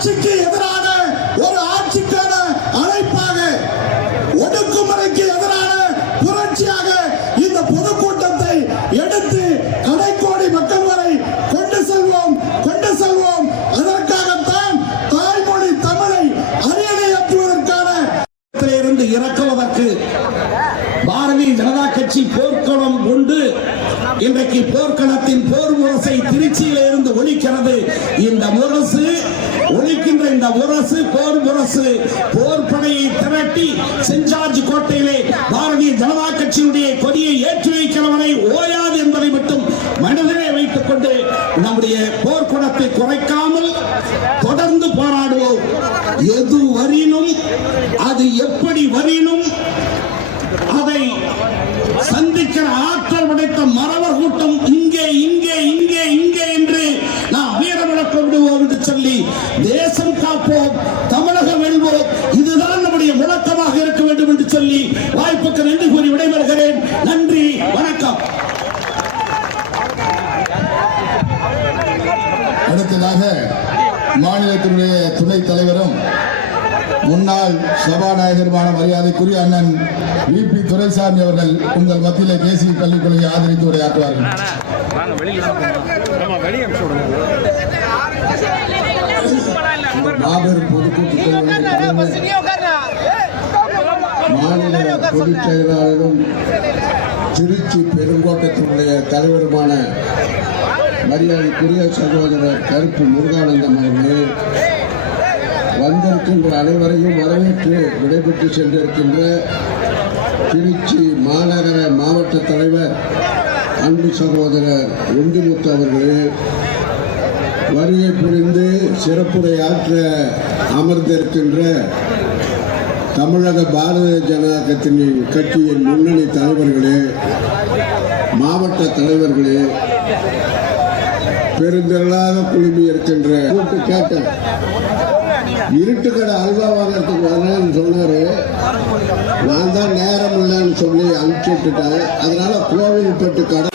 ஆட்சிக்கு எதிரான ஒரு ஆட்சிக்கான அழைப்பாக, ஒடுக்குமுறைக்கு எதிரான புரட்சியாக இந்த பொதுக்கூட்டத்தை எடுத்து கடைக்கோடி மக்கள் வரை கொண்டு செல்வோம். அதற்காகத்தான் தாய்மொழி தமிழை அரியணையாற்றுவதற்கான இருந்து இறக்குவதற்கு பாரதிய ஜனதா கட்சி போர்க்களம் கொண்டு இன்றைக்கு போர்க்களத்தின் போர் முரசை திருச்சியில இருந்து ஒலிக்கிறது. இந்த முரசு ஒலிக்கின்ற இந்த முரசு போர் முரசு போர் படையை திரட்டி சென்ட் ஜார்ஜ் கோட்டையிலே பாரதிய ஜனதா கட்சியுடைய கொடியை ஏற்றி வைக்கிறவனை ஓயாது என்பதை மட்டும் மனதிலே வைத்துக் கொண்டு நம்முடைய போர்க்குணத்தை குறைக்காமல் தொடர்ந்து போராடுவோம். எது வரினும் அது எப்படி வரினும் அதை சந்திக்கிற ஆற்றல் படைத்த மறவர் கூட்டம் இங்கே இங்கே இங்கே இங்கே என்று நாம் வீரமிழக்க விடுவோம் என்று சொல்லி தேசம் காப்போம், தமிழகம் வெல்வோம், இதுதான் நம்முடைய முழக்கமாக இருக்க வேண்டும் என்று சொல்லி வாய்ப்புக்கு நன்றி கூறி விடைபெறுகிறேன். நன்றி, வணக்கம். அடுத்ததாக மாநிலத்தினுடைய துணைத் தலைவரும் முன்னாள் சபாநாயகருமான மரியாதைக்குரிய அண்ணன் வி.பி. துரைசாமி அவர்கள் உங்கள் மத்தியிலே தேசிய கல்விக் கொள்கையை ஆதரித்து உரையாற்றுவார்கள். மாபெரும் பொதுக்கூட்டத்தில் மாநில பொதுச் செயலாளரும் திருச்சி பெருங்கோட்டத்தினுடைய தலைவருமான மரியாதைக்குரிய சகோதரர் கருப்பு முருகானந்தம் அவர்கள், வந்திருக்கின்ற அனைவரையும் வரவேற்று விடைபெற்று சென்றிருக்கின்ற திருச்சி மாநகர மாவட்ட தலைவர் அன்பு சகோதரர் ஒண்டிமுத்து அவர்களே, வருகை புரிந்து சிறப்புரையாற்ற அமர்ந்திருக்கின்ற தமிழக பாரதிய ஜனதா கட்சியின் முன்னணி தலைவர்களே, மாவட்ட தலைவர்களே, பெருந்திரளாக குழுமி இருக்கின்ற கேட்டேன். இருட்டுக்கடை அல்வா வாங்கிறதுக்கு வரேன்னு சொன்னாரு. நான் தான் நேரம் இல்லைன்னு சொல்லி அனுப்பிச்சு விட்டுட்டேன். அதனால கோவில்பட்டு கடை